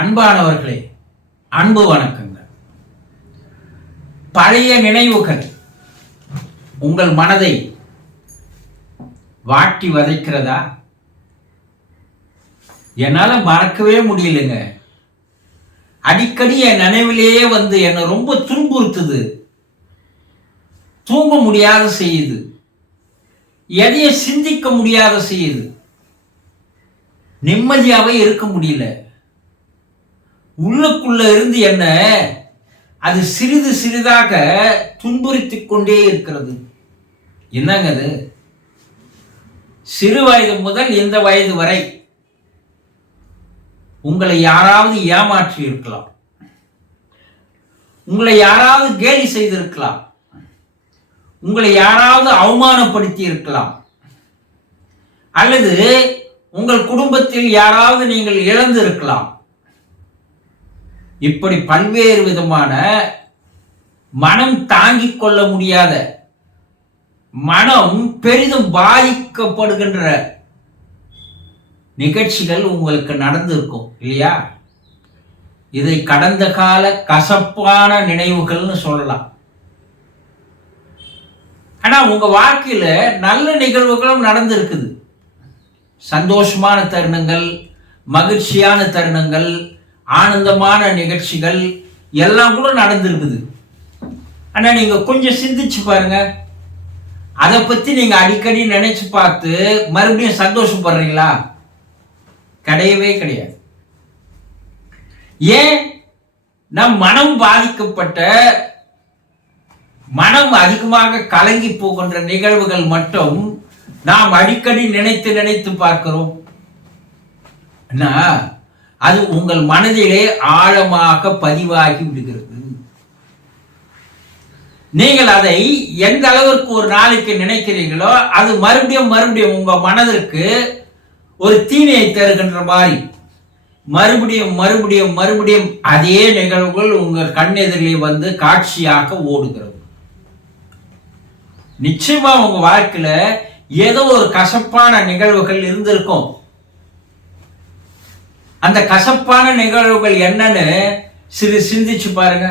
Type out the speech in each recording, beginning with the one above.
அன்பானவர்களே, அன்பு வணக்கங்கள். பழைய நினைவுகள் உங்கள் மனதை வாட்டி வதைக்கிறதா? என்னால மறக்கவே முடியலைங்க. அடிக்கடி என் நினைவிலேயே வந்து என்னை ரொம்ப துன்புறுத்துது, தூங்க முடியாத செய்யுது, எதையும் சிந்திக்க முடியாத செய்யுது, நிம்மதியாவே இருக்க முடியல. உள்ளுக்குள்ள இருந்து என்ன அது சிறிது சிறிதாக துன்புறுத்திக் கொண்டே இருக்கிறது. என்னங்க அது? சிறு வயது முதல் இந்த வயது வரை உங்களை யாராவது ஏமாற்றி இருக்கலாம், உங்களை யாராவது கேலி செய்திருக்கலாம், உங்களை யாராவது அவமானப்படுத்தி இருக்கலாம், அல்லது உங்கள் குடும்பத்தில் யாராவது நீங்கள் இழந்து இருக்கலாம். இப்படி பல்வேறு விதமான மனம் தாங்கிக் கொள்ள முடியாத, மனம் பெரிதும் பாதிக்கப்படுகின்ற நிகழ்ச்சிகள் உங்களுக்கு நடந்திருக்கும் இல்லையா? இதை கடந்த கால கசப்பான நினைவுகள்னு சொல்லலாம். ஆனா உங்க வாழ்க்கையில நல்ல நிகழ்வுகளும் நடந்திருக்குது. சந்தோஷமான தருணங்கள், மகிழ்ச்சியான தருணங்கள், ஆனந்தமான நிகழ்ச்சிகள் எல்லாம் கூட நடந்திருக்குது. ஆனா நீங்க கொஞ்சம் சிந்திச்சு பாருங்க. அதை பத்தி நீங்க அடிக்கடி நினைச்சு பார்த்து மறுபடியும் சந்தோஷப்படுறீங்களா? கிடையவே கிடையாது. ஏன்? நம் மனம் பாதிக்கப்பட்ட, மனம் அதிகமாக கலங்கி போகின்ற நிகழ்வுகள் மட்டும் நாம் அடிக்கடி நினைத்து நினைத்து பார்க்கிறோம். அது உங்கள் மனதிலே ஆழமாக பதிவாகி விடுகிறது. நீங்கள் அதை எந்த அளவிற்கு ஒரு நாளைக்கு நினைக்கிறீங்களோ அது மறுபடியும் மறுபடியும் உங்க மனதிற்கு ஒரு தீனியை தருகின்ற மாதிரி மறுபடியும் மறுபடியும் மறுபடியும் அதே நிகழ்வுகள் உங்கள் கண்ணெதிரிலே வந்து காட்சியாக ஓடுகிறது. நிச்சயமா உங்க வாழ்க்கையில ஏதோ ஒரு கசப்பான நிகழ்வுகள் இருந்திருக்கும். அந்த கசப்பான நிகழ்வுகள் என்னன்னு சிந்திச்சு பாருங்க.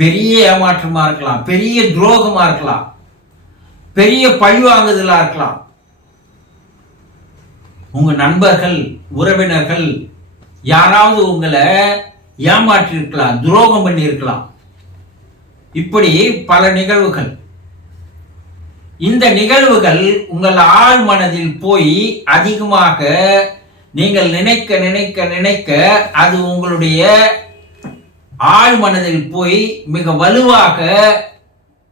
பெரிய ஏமாற்றமா இருக்கலாம், பெரிய துரோகமா இருக்கலாம், பெரிய பழிவாங்குதலா இருக்கலாம். உங்க நண்பர்கள், உறவினர்கள் யாராவது உங்களை ஏமாற்றி இருக்கலாம், துரோகம் பண்ணி இருக்கலாம். இப்படி பல நிகழ்வுகள். இந்த நிகழ்வுகள் உங்கள் ஆழ் மனதில் போய் அதிகமாக நீங்கள் நினைக்க நினைக்க நினைக்க அது உங்களுடைய ஆழ் மனதில் போய் மிக வலுவாக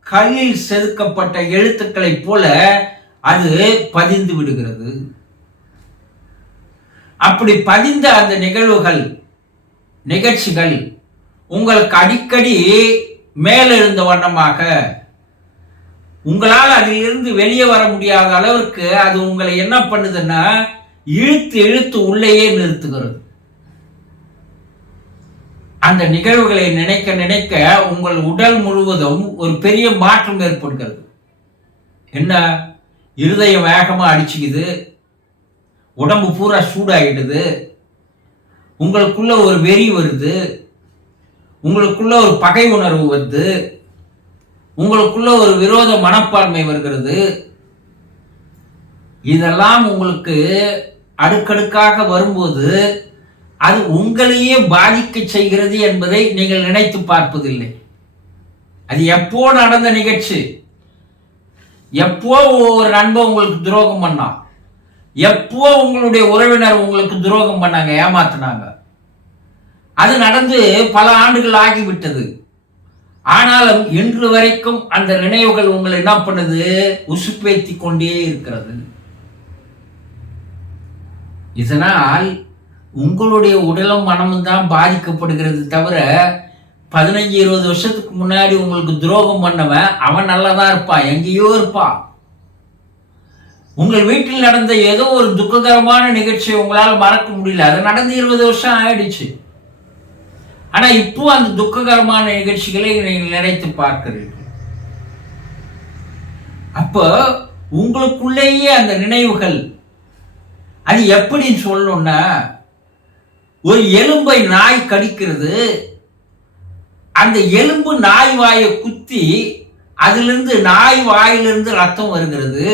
கல்லில் செதுக்கப்பட்ட எழுத்துக்களைப் போல அது பதிந்து விடுகிறது. அப்படி பதிந்த அந்த நிகழ்வுகள், நிகழ்ச்சிகள் உங்களுக்கு அடிக்கடி மேலெழுந்த வண்ணமாக, உங்களால் அதிலிருந்து வெளியே வர முடியாத அளவிற்கு அது உங்களை என்ன பண்ணுதுன்னா இழுத்து இழுத்து உள்ளேயே நிறுத்துகிறது. அந்த நிகழ்வுகளை நினைக்க நினைக்க உங்கள் உடல் முழுவதும் ஒரு பெரிய மாற்றம் ஏற்படுகிறது. என்ன? இருதயம் வேகமா அடிச்சுக்குது, உடம்பு பூரா சூடாயிடுது, உங்களுக்குள்ள ஒரு வெறி வருது, உங்களுக்குள்ள ஒரு பகை உணர்வு வருது, உங்களுக்குள்ள ஒரு விரோத மனப்பான்மை வருகிறது. இதெல்லாம் உங்களுக்கு அடுக்கடுக்காக வரும்போது அது உங்களையே பாதிக்க செய்கிறது என்பதை நீங்கள் நினைத்து பார்ப்பதில்லை. அது எப்போ நடந்த நிகழ்ச்சி? எப்போ ஒரு நண்பன் உங்களுக்கு துரோகம் பண்ணான்? எப்போ உங்களுடைய உறவினர் உங்களுக்கு துரோகம் பண்ணாங்க, ஏமாத்தினாங்க? அது நடந்து பல ஆண்டுகள் ஆகிவிட்டது. ஆனாலும் இன்று வரைக்கும் அந்த நினைவுகள் உங்களை என்ன பண்ணுது? உசுப்பேத்தி கொண்டே இருக்கிறது. இதனால் உங்களுடைய உடலும் மனமும் தான் பாதிக்கப்படுகிறது தவிர 15-20 வருஷத்துக்கு முன்னாடி உங்களுக்கு துரோகம் பண்ணவன் அவன் நல்லா தான் இருப்பான், எங்கேயோ இருப்பான். உங்கள் வீட்டில் நடந்த ஏதோ ஒரு துக்ககரமான நிகழ்ச்சியை உங்களால் மறக்க முடியல. அது நடந்து 20 வருஷம் ஆயிடுச்சு. ஆனா இப்போ அந்த துக்ககரமான நிகழ்ச்சிகளை நீங்கள் நினைத்து பார்க்கிறீர்கள். அப்போ உங்களுக்குள்ளேயே அந்த நினைவுகள் அது எப்படி சொல்லணும்னா ஒரு எலும்பை நாய் கடிக்கிறது, அந்த எலும்பு நாய் வாயை குத்தி அதிலிருந்து நாய் வாயிலிருந்து ரத்தம் வருகிறது.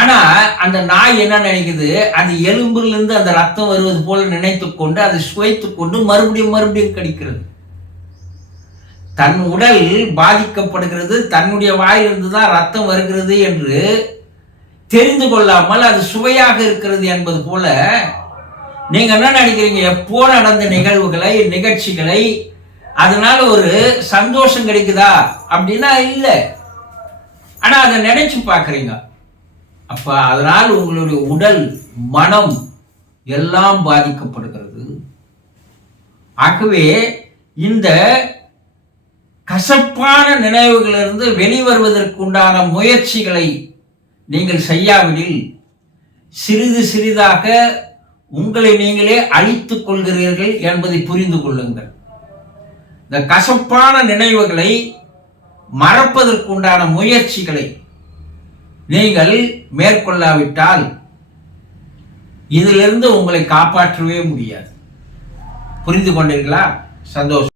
ஆனா அந்த நாய் என்ன நினைக்குது, அந்த எலும்பிலிருந்து அந்த ரத்தம் வருவது போல நினைத்துக் கொண்டு அதை சுவைத்துக் கொண்டு மறுபடியும் கடிக்கிறது. தன் உடல் பாதிக்கப்படுகிறது, தன்னுடைய வாயிலிருந்து தான் ரத்தம் வருகிறது என்று தெரிந்து கொள்ளாமல் அது சுவையாக இருக்கிறது என்பது போல நீங்க என்ன நினைக்கிறீங்க, எப்போ நடந்த நிகழ்வுகளை நிகழ்ச்சிகளை அதனால ஒரு சந்தோஷம் கிடைக்குதா அப்படின்னா இல்ல. ஆனா அதை நினைச்சு பார்க்கறீங்க. அப்ப அதனால் உங்களுடைய உடல் மனம் எல்லாம் பாதிக்கப்படுகிறது. ஆகவே இந்த கசப்பான நினைவுகளிலிருந்து வெளிவருவதற்குண்டான முயற்சிகளை நீங்கள் செய்யாவிடில் சிறிது சிறிதாக உங்களை நீங்களே அழித்துக் கொள்கிறீர்கள் என்பதை புரிந்து கொள்ளுங்கள். இந்த கசப்பான நினைவுகளை மறப்பதற்குண்டான முயற்சிகளை நீங்கள் மேற்கொள்ளாவிட்டால் இதிலிருந்து உங்களை காப்பாற்றவே முடியாது. புரிந்து கொண்டீர்களா? சந்தோஷம்.